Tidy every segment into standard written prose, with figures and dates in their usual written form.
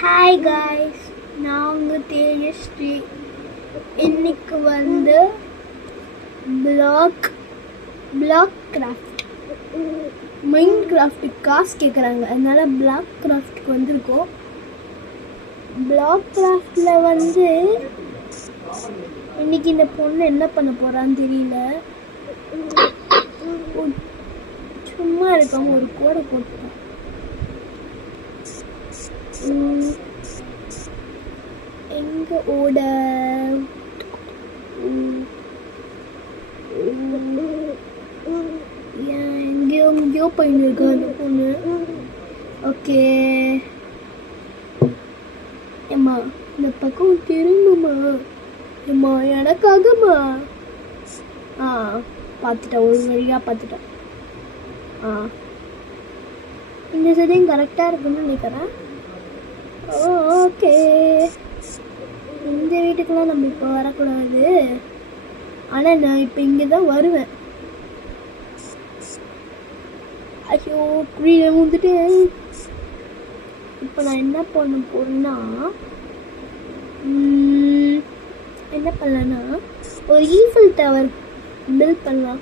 Hi guys, நான் உங்கள் தேஜஸ்ரீ. இன்னைக்கு வந்து பிளாக் கிராஃப்ட் மைண்ட் கிராஃப்ட்டுக்கு காசு கேட்குறாங்க, அதனால பிளாக் கிராஃப்ட்டுக்கு வந்திருக்கோம். பிளாக் கிராஃப்டில் வந்து இன்னைக்கு இந்த பொண்ணு என்ன பண்ண போகிறான்னு தெரியல. சும்மா இருக்காம ஒரு கோடை போட்டுட்டேன். எங்க ஓட எங்கேயோ போயின்னு இருக்கா அந்த பொண்ணு. ஓகே ஏம்மா, இந்த பக்கம் திரும்புமா ஏம்மா, எனக்காகம்மா. பார்த்துட்டேன், ஒரு வழியாக பார்த்துட்டேன். இந்த சைடையும் கரெக்டாக இருக்குன்னு நினைக்கிறேன். ஓகே, இந்த வீட்டுக்கெல்லாம் நம்ம இப்போ வரக்கூடாது, ஆனால் நான் இப்போ இங்கே தான் வருவேன். ஐயோ, கீழே வந்துட்டு இப்போ நான் என்ன பண்ண போறேன்னா, என்ன பண்ணலன்னா ஒரு ஈஃபில் டவர் பில்ட் பண்ணலாம்.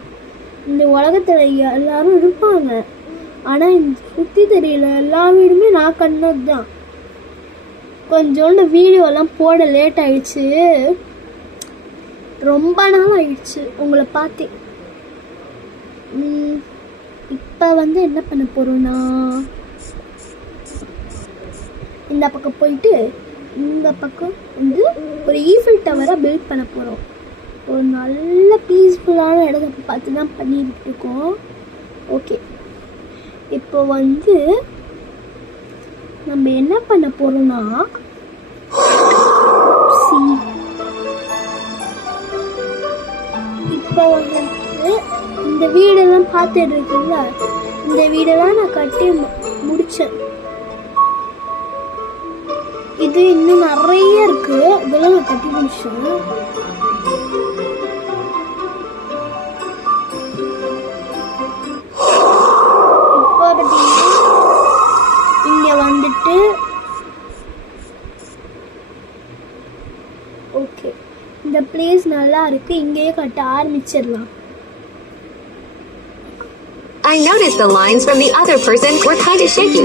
இந்த உலகத்தில் எல்லாரும் இருப்பாங்க, ஆனால் இந்த சுற்றி தெரியல எல்லா வீடுமே நான் கண்டது தான். கொஞ்சோண்டு வீடியோலாம் போட லேட் ஆயிடுச்சு, ரொம்ப நாள் ஆயிடுச்சு உங்களை பார்த்தேன். இப்போ வந்து என்ன பண்ண போகிறோன்னா, இந்த பக்கம் போயிட்டு இந்த பக்கம் வந்து ஒரு ஈஃபில் டவரை பில்ட் பண்ண போகிறோம். ஒரு நல்ல பீஸ்ஃபுல்லான இடத்த பார்த்து தான் பண்ணிட்டு இருக்கோம். ஓகே, இப்போ வந்து நம்ம என்ன பண்ண போறோம்னா, இப்போ வந்து இந்த வீடெல்லாம் பார்த்துட்டு இருக்குல்ல, இந்த வீடெல்லாம் நான் கட்டி முடிச்சேன். இது இன்னும் நிறைய இருக்கு, இதெல்லாம் நான் கட்டி முடிச்சேன். இங்க வந்துட்டு ஓகே, இந்த பிளேஸ் நல்லா இருக்கு, இங்கேயே கட்ட ஆரம்பிச்சிடலாம். I noticed the lines from the other person were kind of shaky.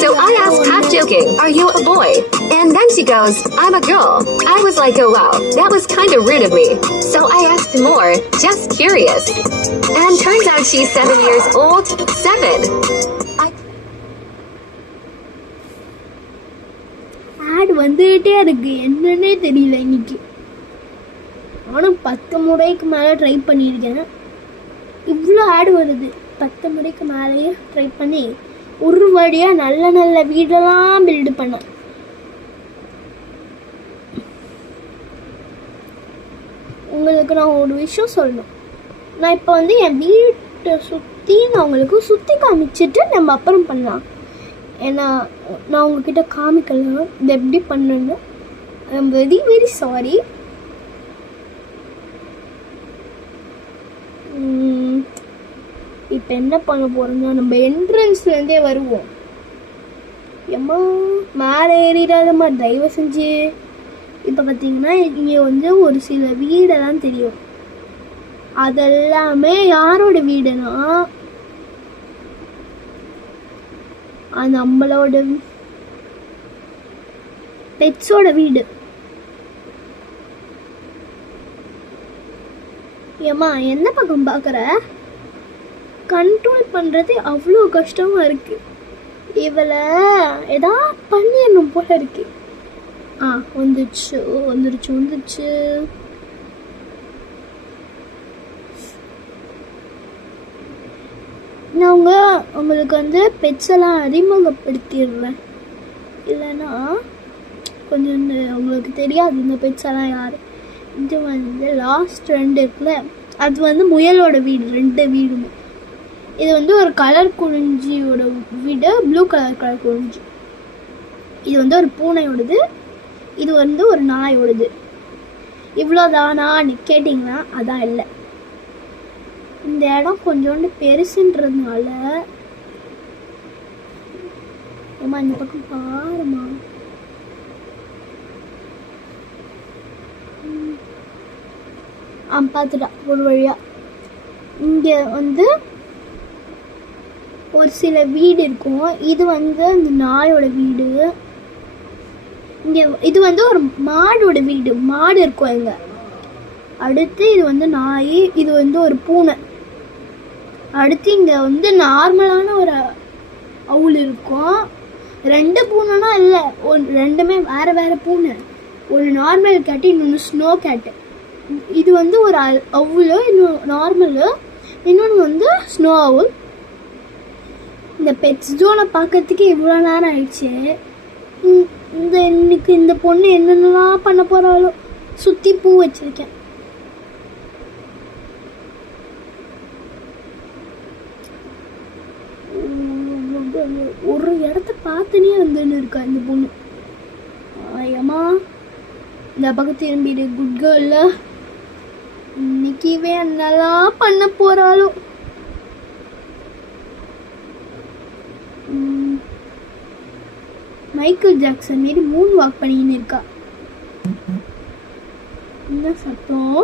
So I asked, half joking, "Are you a boy?" And then she goes, "I'm a girl." I was like, oh wow, that was kind of rude of me. So I asked more, just curious. And turns out she's 7 years old. 7. Add வந்துகிட்டே இருக்கு, என்னன்னே தெரியல இன்னைக்கு. நானும் 10 முறைக்கு மேலே try பண்ணியிருக்கேன், இவ்வளோ ஆட் வருது. 10 முறைக்கு மேலேயே ட்ரை பண்ணி ஒரு வழியாக நல்ல நல்ல வீடெல்லாம் பில்டு பண்ணேன். உங்களுக்கு நான் ஒரு விஷயம் சொல்லணும். நான் இப்போ வந்து என் வீட்டை சுற்றி நான் உங்களுக்கு சுற்றி காமிச்சிட்டு நம்ம அப்புறம் பண்ணலாம். ஏன்னா நான் உங்ககிட்ட காமிக்கலாம் இது எப்படி பண்ணணும்னு. I am very very sorry. இப்போ என்ன பண்ண போகிறோம்னா, நம்ம என்ட்ரன்ஸ்லேருந்தே வருவோம். ஏம்மா, மேலே ஏறிடாதம்மா தயவு செஞ்சு. இப்போ பார்த்தீங்கன்னா இங்கே வந்து ஒரு சில வீடெல்லாம் தெரியும், அதெல்லாமே யாரோட வீடுனா நம்மளோட பெட்ஸோட வீடு. ஏம்மா, என்ன பக்கம் பார்க்குற? கண்ட்ரோல் பண்ணுறது அவ்வளோ கஷ்டமாக இருக்கு. இவளை ஏதா பண்ணிடணும் போல இருக்கு. வந்துருச்சு. நான் உங்களுக்கு வந்து பெட்ஸ் எல்லாம் அறிமுகப்படுத்திடுறேன், இல்லைன்னா கொஞ்சம் உங்களுக்கு தெரியாது இந்த பெட்ஸ் எல்லாம் யார். இது வந்து லாஸ்ட் 2 இருக்குல்ல, அது வந்து முயலோட வீடு, 2 வீடுமே. இது வந்து ஒரு கலர் குறிஞ்சியோட வீடு, ப்ளூ கலர் குறிஞ்சி. இது வந்து ஒரு பூனையோடது, இது வந்து ஒரு நாயோடது. இவ்வளோதானான்னு கேட்டிங்கன்னா அதான் இல்லை. இந்த இடம் கொஞ்சோண்டு பெருசுன்றதுனால ஏமா இந்த பக்கம் பாருமா, பார்த்துட்டா ஒரு வழியா. இங்கே வந்து ஒரு சில வீடு இருக்கும். இது வந்து அந்த நாயோட வீடு. இங்கே இது வந்து ஒரு மாடோட வீடு, மாடு இருக்கும் இங்கே. அடுத்து இது வந்து நாய், இது வந்து ஒரு பூனை. அடுத்து இங்கே வந்து நார்மலான ஒரு அவுள் இருக்கும். 2 பூனைனா இல்லை, ரெண்டுமே வேறு வேறு பூனை. ஒரு நார்மல் கேட்டு, இன்னொன்று ஸ்னோ கேட்டு. இது வந்து ஒரு அவுள், இன்னும் நார்மலு, இன்னொன்று வந்து ஸ்னோ அவுள். இந்த பெட்ஸ் ஜோனை பார்க்கறதுக்கு இவ்வளோ நேரம் ஆயிடுச்சு. இன்னைக்கு இந்த பொண்ணு என்னென்னலாம் பண்ண போகிறாளோ. சுற்றி பூ வச்சிருக்கேன். ஒரு இடத்த பார்த்துனே வந்துன்னு இருக்கா இந்த பொண்ணு. ஏமா இந்த பக்கம் திரும்பிடு, குட் கேர்ல. இன்னைக்கு என்னெல்லாம் பண்ண போறாளோ. மைக்கேல் ஜாக்சன் மாரி மூன் வாக் பண்ணின்னு இருக்கா. என்ன சத்தம்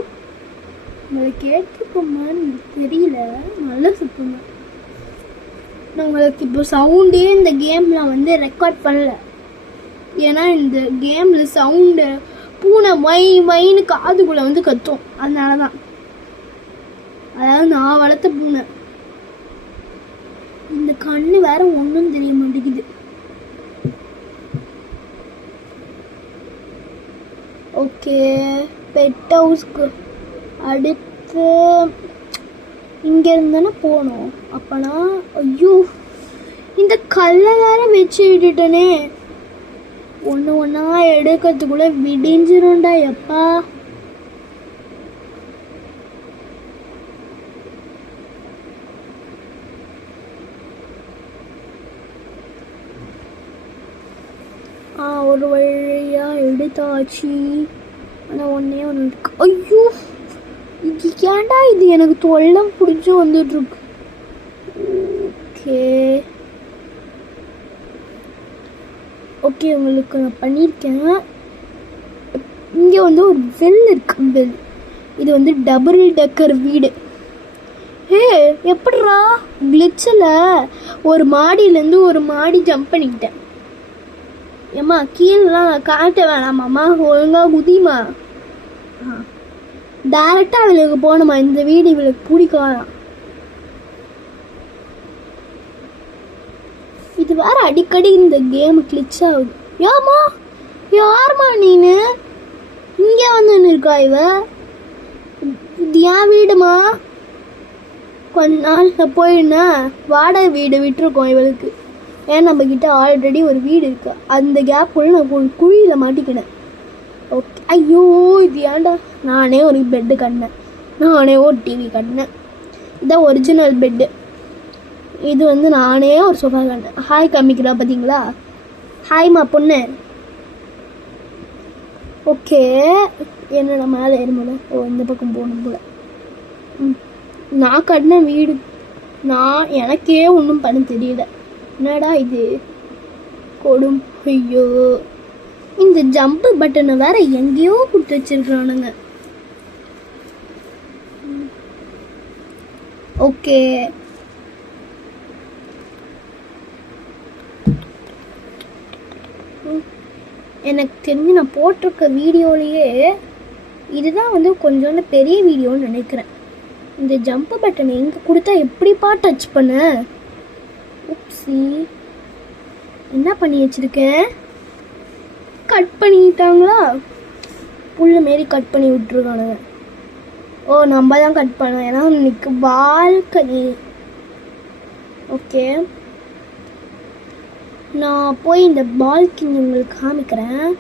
உங்களுக்கு கேட்டுக்கோமான்னு தெரியல, நல்ல சத்தம் தான். நான் உங்களுக்கு இப்போ சவுண்டே இந்த கேமில் வந்து ரெக்கார்ட் பண்ணல. ஏன்னா இந்த கேமில் சவுண்டு பூனை மைன்னு காதுக்குள்ளே வந்து கத்தும், அதனால தான். அதாவது நான் வளர்த்த பூனை. இந்த கண்ணு வேற ஒன்றும் தெரிய மாட்டேங்குது. ஓகே, பெட் ஹவுஸ்க்கு அடுத்து இங்கே இருந்தானே போகணும். அப்போனா ஐயோ இந்த கல்லை வேற வச்சு விட்டுட்டனே. ஒன்று ஒன்றா எடுக்கிறதுக்குள்ள விடிஞ்சிரும்டா எப்பா. ஒரு வழியா எடுத்தாச்சு. ஆனால் ஒன்றே ஒன்று இருக்கு. ஐயோ இது ஏன்டா இது எனக்கு தொல்லம் பிடிச்சி வந்துட்டுருக்கு. ஓகே ஓகே உங்களுக்கு நான் பண்ணியிருக்கேன். இங்கே வந்து ஒரு வெல் இருக்கு. வெல் இது வந்து டபுள் டெக்கர் வீடு. எப்படிரா கிளிச்சில் ஒரு மாடியிலேருந்து ஒரு மாடி ஜம்ப் பண்ணிக்கிட்டேன். ஏம்மா கீழெலாம் நான் காட்ட வேணாமாம்மா, ஒழுங்காக குதிமா. டைரெக்டாக அவளுக்கு போகணுமா. இந்த வீடு இவளுக்கு பிடிக்கலாம். இது வேற அடிக்கடி இந்த கேம் கிளிச் ஆகுது. ஏமா யாருமா நீனு இங்கே வந்து இருக்கா? இவ இது ஏன் வீடுமா? கொஞ்ச நாள் போயிடுனா வாடகை வீடு விட்டுருக்கோம் இவளுக்கு. ஏன் நம்மக்கிட்ட ஆல்ரெடி ஒரு வீடு இருக்கு. அந்த கேப்புள்ள நான் ஒரு குழியில் மாட்டிக்கினேன். ஓகே ஐயோ இது ஏன்டா. நானே ஒரு பெட்டு கட்டினேன், நானே ஒரு டிவி கட்டினேன். இதான் ஒரிஜினல் பெட்டு. இது வந்து நானே ஒரு சோஃபா கட்டினேன். ஹாய் காமிக்கிறா பார்த்தீங்களா? ஹாய்மா பொண்ணு. ஓகே என்னோட மேலே ஏறும்போது இந்த பக்கம் போகணும் போல. நான் கட்டின வீடு எனக்கே ஒன்றும் பண்ண தெரியல. என்னடா இது கொடும். ஐயோ இந்த ஜம்ப் பட்டனை வேற எங்கேயோ கொடுத்து வச்சிருக்கிறானுங்க. ஓகே எனக்கு தெரிஞ்சு நான் போட்டிருக்க வீடியோலேயே இதுதான் வந்து கொஞ்சோண்டு பெரிய வீடியோன்னு நினைக்கிறேன். இந்த ஜம்ப் பட்டன் எங்கே கொடுத்தா எப்படிப்பா டச் பண்ண? உப்ஸி என்ன பண்ணி வச்சுருக்கேன்? கட் பண்ணிட்டாங்களா? புல்லு மாரி கட் பண்ணி விட்டுருக்கானுங்க. ஓ நம்ம தான் கட் பண்ணோம், ஏன்னா இன்னைக்கு பால்கனி. ஓகே நான் போய் இந்த பால்கனி உங்களுக்கு காமிக்கிறேன்.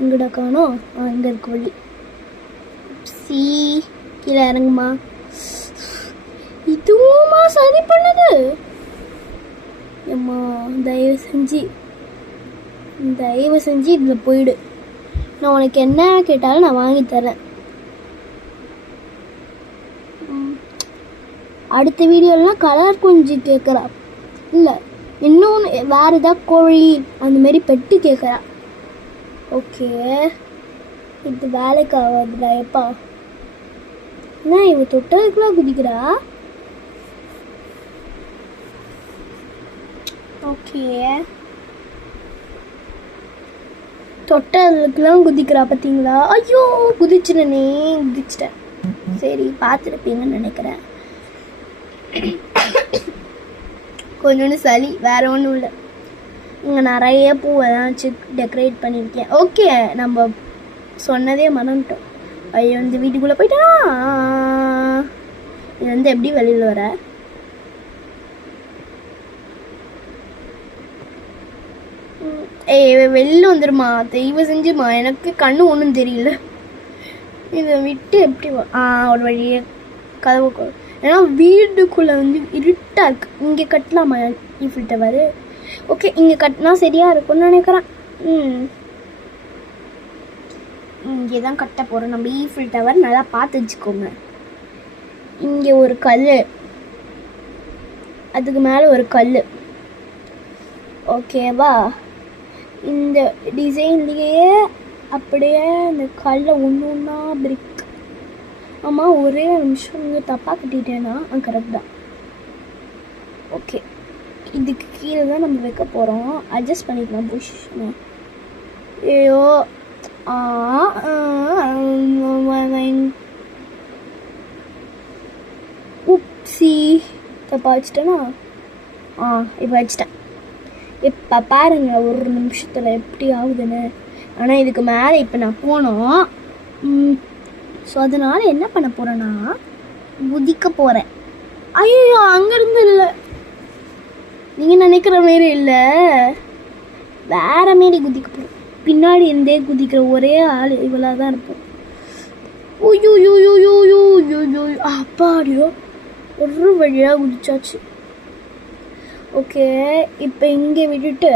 எங்கடா காணோம்? இங்கே இருக்க வழி. சி கீழே இறங்குமா. இதுவுமா சரி பண்ணது? அம்மா தயவு செஞ்சு இதில் போயிடு. நான் உனக்கு என்ன கேட்டாலும் நான் வாங்கி தரேன். அடுத்த வீடியோலாம் கலர் குஞ்சு கேட்குறா. இல்லை இன்னொன்று வேறு ஏதாவது கோழி அந்த மாதிரி பெட்டு கேட்குறா. ஓகே இது வேலைக்கு ஆகாதுடா எப்பா. என்ன இவ தொட்டதுக்குலாம் குதிக்கிறா? ஓகே, தொட்டதுக்கெல்லாம் குதிக்கிறா பார்த்தீங்களா? ஐயோ குதிச்சிட்டேனே, குதிச்சிட்டேன். சரி பார்த்துருப்பீங்கன்னு நினைக்கிறேன். கொஞ்சோண்டு சளி, வேற ஒன்றும் இல்லை. இங்கே நிறைய பூவெல்லாம் வச்சு டெக்கரேட் பண்ணியிருக்கேன். ஓகே, நம்ம சொன்னதே மறந்துட்டோம். ஐயோ இந்த வீட்டுக்குள்ளே போயிட்டா. இது வந்து எப்படி வெளியில் வர? வெளில வந்துடுமா, தெய்வம் செஞ்சுமா. எனக்கு கண்ணு ஒன்றும் தெரியல. இதை விட்டு எப்படி ஒரு வழியே கதவு. ஏன்னா வீட்டுக்குள்ளே வந்து இருட்டாக இருக்கு. இங்கே கட்டலாமா ஈஃபில் டவர்? ஓகே, இங்கே கட்டினா சரியாக இருக்கும்னு நினைக்கிறேன். இங்கே தான் கட்ட போகிறோம் நம்ம ஈஃபில் டவர். நல்லா பார்த்து வச்சுக்கோங்க. இங்கே ஒரு கல், அதுக்கு மேலே ஒரு கல். ஓகேவா? இந்த டிசைன்லேயே அப்படியே இந்த கல்லை ஒன்று ஒன்றா பிரிக். ஆமாம், ஒரே நிமிஷம் இங்கே தப்பாக கட்டிட்டேன்னா கரெக்ட் தான். ஓகே, இதுக்கு கீழே தான் நம்ம வைக்க போகிறோம். அட்ஜஸ்ட் பண்ணிக்கலாம் பொசிஷனை. ஐயோ உப்சி, தப்பா வச்சுட்டேனா? இப்போ வச்சுட்டேன். இப்போ பாருங்க ஒரு நிமிஷத்தில் எப்படி ஆகுதுன்னு. ஆனால் இதுக்கு மேலே இப்போ நான் போனோம். ஸோ அதனால் என்ன பண்ண போகிறேன்னா குதிக்க போகிறேன். ஐயோ அங்கேருந்து இல்லை, நீங்கள் நினைக்கிற மாரி இல்லை, வேற மாரி குதிக்க போகிறேன். பின்னாடி இருந்தே குதிக்கிற ஒரே ஆள் இவளாக தான் இருப்போம். ஓய்யோயோயோயோயோயோயோ அப்பாடியோ ஒரு வழியாக குதிச்சாச்சு. ஓகே, இப்போ இங்கே விட்டுட்டு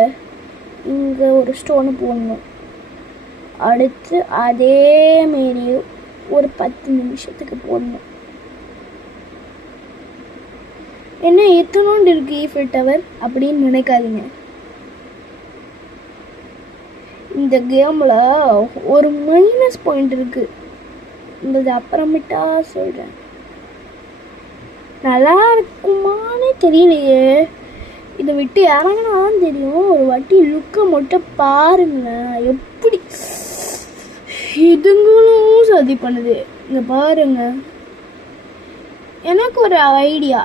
இங்கே ஒரு ஸ்டோனை போடணும். அடுத்து அதேமாரி ஒரு 10 நிமிஷத்துக்கு போடணும். என்ன எத்தனோண்டு இருக்கு ஈஃபில் டவர் அப்படின்னு நினைக்காதீங்க. இந்த கேமில் ஒரு மைனஸ் பாயிண்ட் இருக்கு. இந்த அப்புறமேட்டா சொல்கிறேன். நல்லா இருக்குமானே தெரியலையே. இதை விட்டு இறங்கினாதான் தெரியும். ஒரு வாட்டி லுக்கை மட்டும் பாருங்களேன், எப்படி இதுங்களும் சதி பண்ணுது. இங்கே பாருங்க. எனக்கு ஒரு ஐடியா,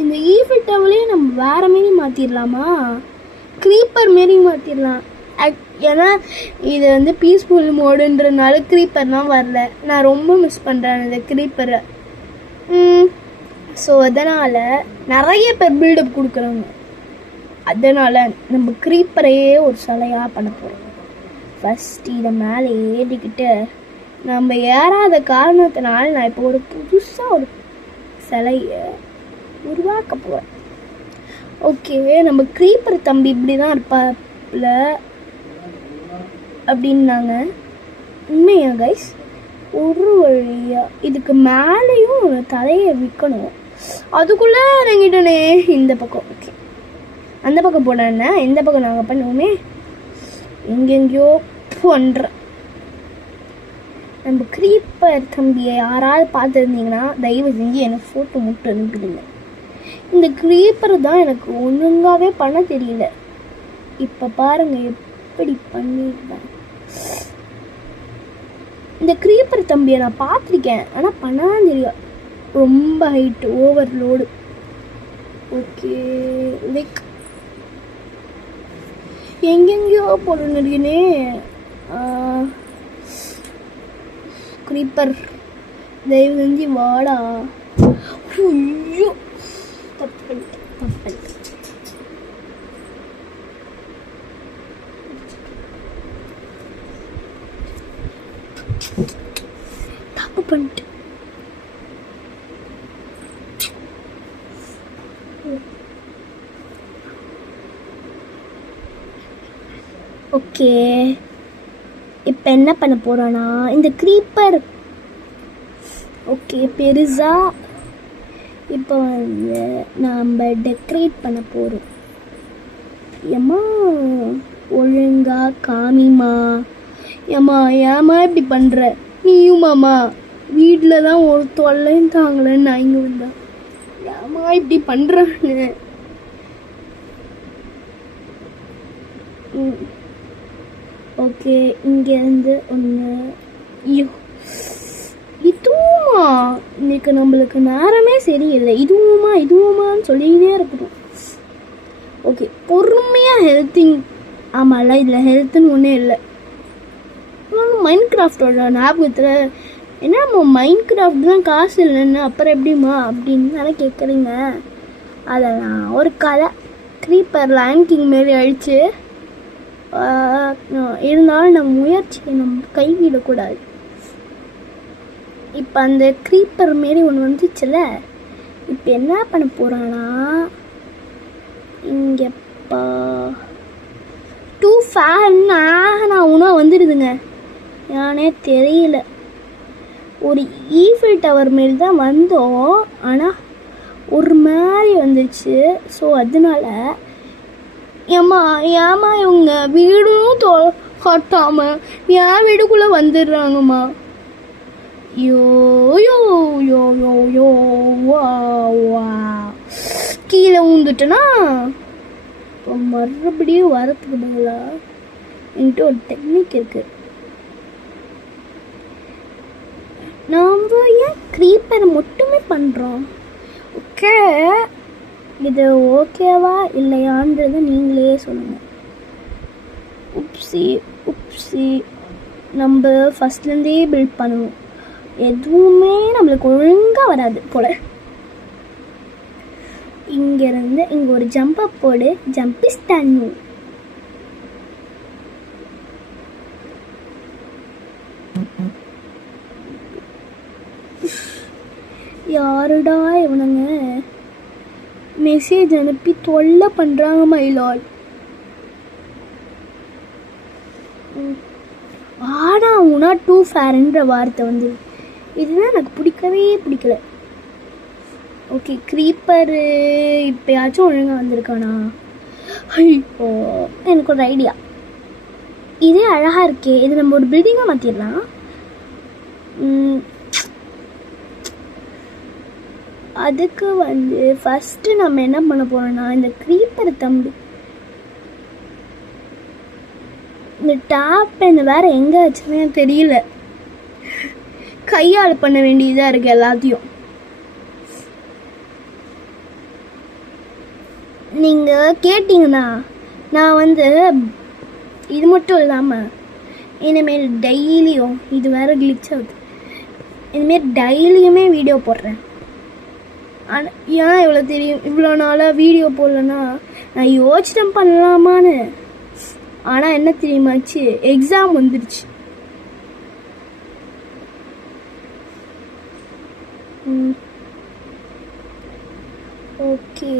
இந்த ஈஃபில் டவர்லேயே நம்ம வேற மாரி மாற்றிடலாமா? க்ரீப்பர் மாரி மாற்றிடலாம். ஏன்னா இது வந்து பீஸ்ஃபுல் மோடுன்றதுனால க்ரீப்பர்லாம் வரல. நான் ரொம்ப மிஸ் பண்ணுறேன் இந்த க்ரீப்பரை. ஸோ அதனால் நிறைய பேர் பில்டப் கொடுக்குறாங்க. அதனால் நம்ம க்ரீப்பரையே ஒரு சிலையாக பண்ண போகிறோம். ஃபஸ்ட்டு இதை மேலே ஏறிக்கிட்டு நம்ம ஏறாத காரணத்தினால நான் இப்போ ஒரு புதுசாக ஒரு சிலையை உருவாக்க போகிறேன். ஓகே, நம்ம க்ரீப்பர் தம்பி இப்படி தான் இருப்பாப்ல அப்படின்னாங்க. உண்மையா கைஸ்? ஒரு வழியா இதுக்கு மேலேயும் தலையை விற்கணும். அதுக்குள்ளே இறங்கிட்டனே இந்த பக்கம். ஓகே, அந்த பக்கம் போனேன்னா இந்த பக்கம் நாங்கள் பண்ணுவோமே. எங்கெங்கேயோ பண்ணுறேன். நம்ம க்ரீப்பர் தம்பியை யாராவது பார்த்துருந்தீங்கன்னா தயவு செஞ்சு எனக்கு ஃபோட்டோ மட்டும் அனுப்பிடுங்க. இந்த க்ரீப்பர் தான் எனக்கு ஒழுங்காகவே பண்ண தெரியல. இப்போ பாருங்கள் எப்படி பண்ணியிருக்கேன். இந்த க்ரீப்பர் தம்பியை நான் பார்த்துருக்கேன், ஆனால் பண்ணாதான் தெரியும். ரொம்ப ஹைட்டு, ஓவர்லோடு. ஓகே, லைக் எங்கெங்கேயோ போட்டுருக்கேனே. க்ரீப்பர் தயவு செஞ்சு வாடா. ஐயோ தப்பு பண்ணிட்டு. ஓகே, இப்போ என்ன பண்ண போகிறோன்னா இந்த க்ரீப்பர் ஓகே பெருசாக இப்போ வந்து நம்ம டெக்கரேட் பண்ண போகிறோம். ஏம்மா ஒழுங்கா காமிமா. ஏம்மா ஏமா இப்படி பண்ணுற? நீயும் மாமா வீட்டில் தான் ஒரு தொல்லையும் தாங்கலன்னு நான் இங்கே வந்தேன். ஏமா இப்படி பண்ணுறாங்க? ஓகே, இங்கேருந்து ஒன்று. ஐயோ, இதுவுமா? இன்னைக்கு நம்மளுக்கு நேரமே சரியில்லை. இதுவுமான்னு சொல்லிக்கிட்டே இருக்கணும். ஓகே, பொறுமையாக ஹெல்த்திங். ஆமாம்ல, இதில் ஹெல்த்துன்னு ஒன்றே இல்லை. மைண்ட் கிராஃப்டோட ஞாபகத்தில் என்ன மைண்ட் கிராஃப்ட் தான் காசு இல்லைன்னு அப்புறம் எப்படிமா அப்படின்னு தானே கேட்குறீங்க. அதெல்லாம் ஒரு கதை. க்ரீப்பர் லைன் கிங் மாரி அழிச்சு இருந்தாலும் நம்ம முயற்சியை நம்ம கைவிடக்கூடாது. இப்போ அந்த க்ரீப்பர் மாரி ஒன்று வந்துச்சுல, இப்போ என்ன பண்ண போகிறான்னா இங்கேப்பா 2 ஃபேன் உணவு வந்துடுதுங்க. ஏனே தெரியல. ஒரு ஈஃபில் டவர் மாரி தான் வந்தோம், ஆனால் ஒரு மாதிரி வந்துச்சு. ஸோ அதனால ஏமா இவங்க வீடும் கட்டாமல் என் வீடுக்குள்ளே வந்துடுறாங்கம்மா. யோ யோ யோ யோ யோ வா வா கீழே ஊந்துட்டேன்னா இப்போ மறுபடியும் வரத்துக்கு பதிலாக என்கிட்ட ஒரு டெக்னிக் இருக்குது. நாம் ஏன் க்ரீப்பர் மட்டுமே பண்ணுறோம்? ஓகே, இது ஓகேவா இல்லையான்றதை நீங்களே சொல்லுங்கள். உப்சி நம்ம ஃபஸ்ட்லேருந்தே பில்ட் பண்ணுவோம். எதுவுமே நம்மளுக்கு ஒழுங்காக வராது போல். இங்கேருந்து இங்கே ஒரு ஜம்பை போடு. ஜம்பிஸ் தண்ணு. யாருடா இவனுங்க மெசேஜ் அனுப்பி தொல்லை பண்ணுறாங்க மயிலால். ஆனால் உனா 2 ஃபேர்ன்ற வார்த்தை வந்து இதுதான் எனக்கு பிடிக்கல. ஓகே, க்ரீப்பரு இப்போயாச்சும் ஒழுங்காக வந்திருக்கானா? ஐயோ, எனக்கு ஒரு ஐடியா. இதே அழகாக இருக்கே, இது நம்ம ஒரு பில்டிங்காக மாற்றிடலாம். அதுக்கு வந்து ஃபஸ்ட்டு நம்ம என்ன பண்ண போகிறோம்னா, இந்த க்ரீப்பர் தம்பி இந்த டேப் இந்த வேறு எங்கே வச்சுமே தெரியல. கையால் பண்ண வேண்டியதாக இருக்குது எல்லாத்தையும். நீங்கள் கேட்டிங்கன்னா நான் வந்து இது மட்டும் இல்லாமல் இனிமேல் டெய்லியும், இது வேறு கிளிச் ஆகுது, இனிமேல் டெய்லியுமே வீடியோ போடுறேன். ஆனால் ஏன் இவ்வளோ நாளாக வீடியோ போடலன்னா நான் யோசனை பண்ணலாமான்னு. ஆனால் என்ன தெரியுமாச்சு, எக்ஸாம் வந்துடுச்சு. ஓகே,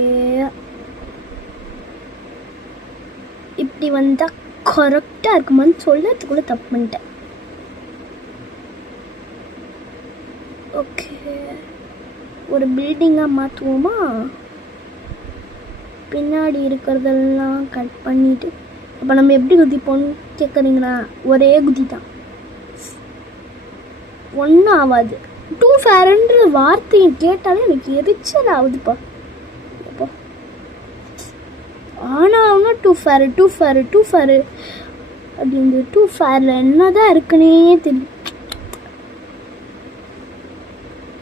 இப்படி வந்தால் கரெக்டாக இருக்குமான்னு சொல்லறதுக்குள்ள தப்பு பண்ணிட்டேன். ஓகே, ஒரு பில்டிங்காக மாற்றுவோமா? பின்னாடி இருக்கிறதெல்லாம் கட் பண்ணிவிட்டு அப்போ நம்ம எப்படி குதிப்போன்னு கேட்குறீங்களா? ஒரே குதி தான், ஒன்றும் ஆகாது. 2 ஃபேர்ன்ற வார்த்தையை கேட்டாலே எனக்கு எரிச்சல் ஆகுதுப்பா. அப்போ ஆனால் 2 ஃபேர் அப்படின்னு 2 ஃபேரில் என்ன தான் இருக்குன்னே தெரியும்.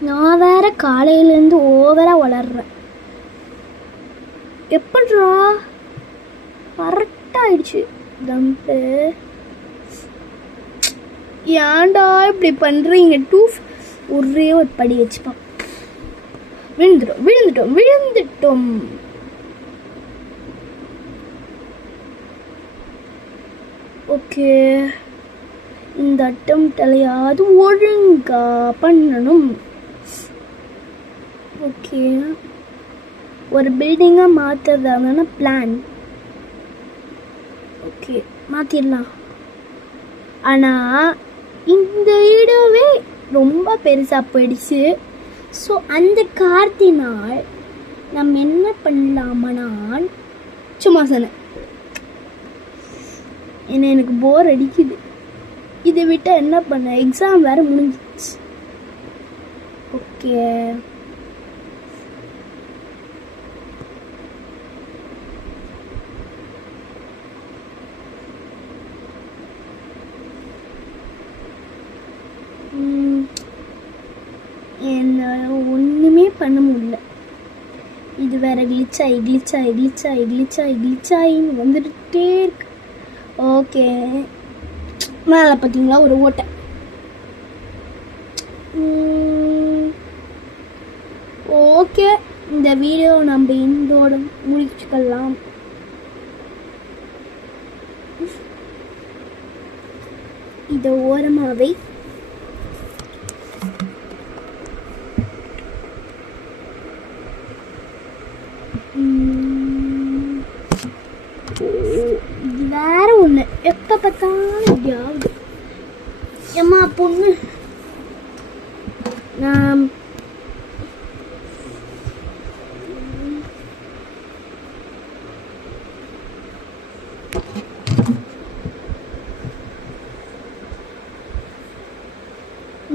நான் வேற காலையிலேருந்து ஓவராக வளர்றேன். எப்படிரா கரெக்டாக ஆயிடுச்சு தம்பு. ஏன்டா இப்படி பண்ணுறீங்க? ஒரே ஒரு படி வச்சுப்பா. விழுந்துட்டோம். ஓகே, இந்த அட்டம்ப்டையாவது ஒழுங்கா பண்ணணும். ஓகே, ஒரு பில்டிங்காக மாற்றுறதான பிளான். ஓகே, மாற்றிடலாம். ஆனால் இந்த இடமே ரொம்ப பெருசாக போயிடுச்சு. ஸோ அந்த காரணத்தினால் நம்ம என்ன பண்ணலாமனால் சும்மா சொன்னேன், எனக்கு போர் அடிக்குது. இதை விட்டால் என்ன பண்ண, எக்ஸாம் வேறு முடிஞ்சிச்சு. ஓகே. என்னால் ஒன்றுமே பண்ண முடியல. இது வேற கிளிச்சாயின்னு வந்துட்டே இருக்கு. ஓகே, மேலே பார்த்தீங்களா ஒரு ஓட்டை. ஓகே, இந்த வீடியோ நம்ம இதோட முடிச்சுக்கலாம். இதை ஓரமாகவே வேற ஒன்று எப்போ பார்த்தாலும் எப்படியாவது ஏம்மா பொண்ணு நான்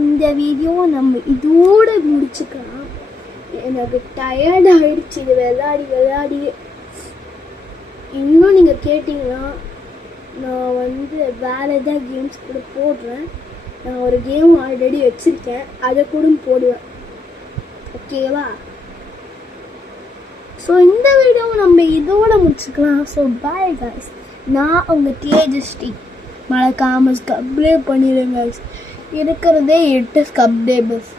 இந்த வீடியோ நம்ம இதோட முடிச்சுக்கலாம். எனக்கு டயர்ட் ஆயிடுச்சு இது விளையாடி. இன்னும் நீங்கள் கேட்டிங்கன்னா நான் வேறு எதாவது கேம்ஸ் கூட போடுறேன். நான் ஒரு கேம் ஆல்ரெடி வச்சுருக்கேன், அதை கூட போடுவேன். ஓகேவா? ஸோ இந்த வீடியோ நம்ம இதோட முடிச்சுக்கலாம். So bye guys. நான் உங்கள் தேஜஸ்ரீ. மறக்காமல் சப்ஸ்கிரைப் பண்ணிடுங்க. இருக்கிறதே 8 சப்ஸ்கிரைபர்ஸ்.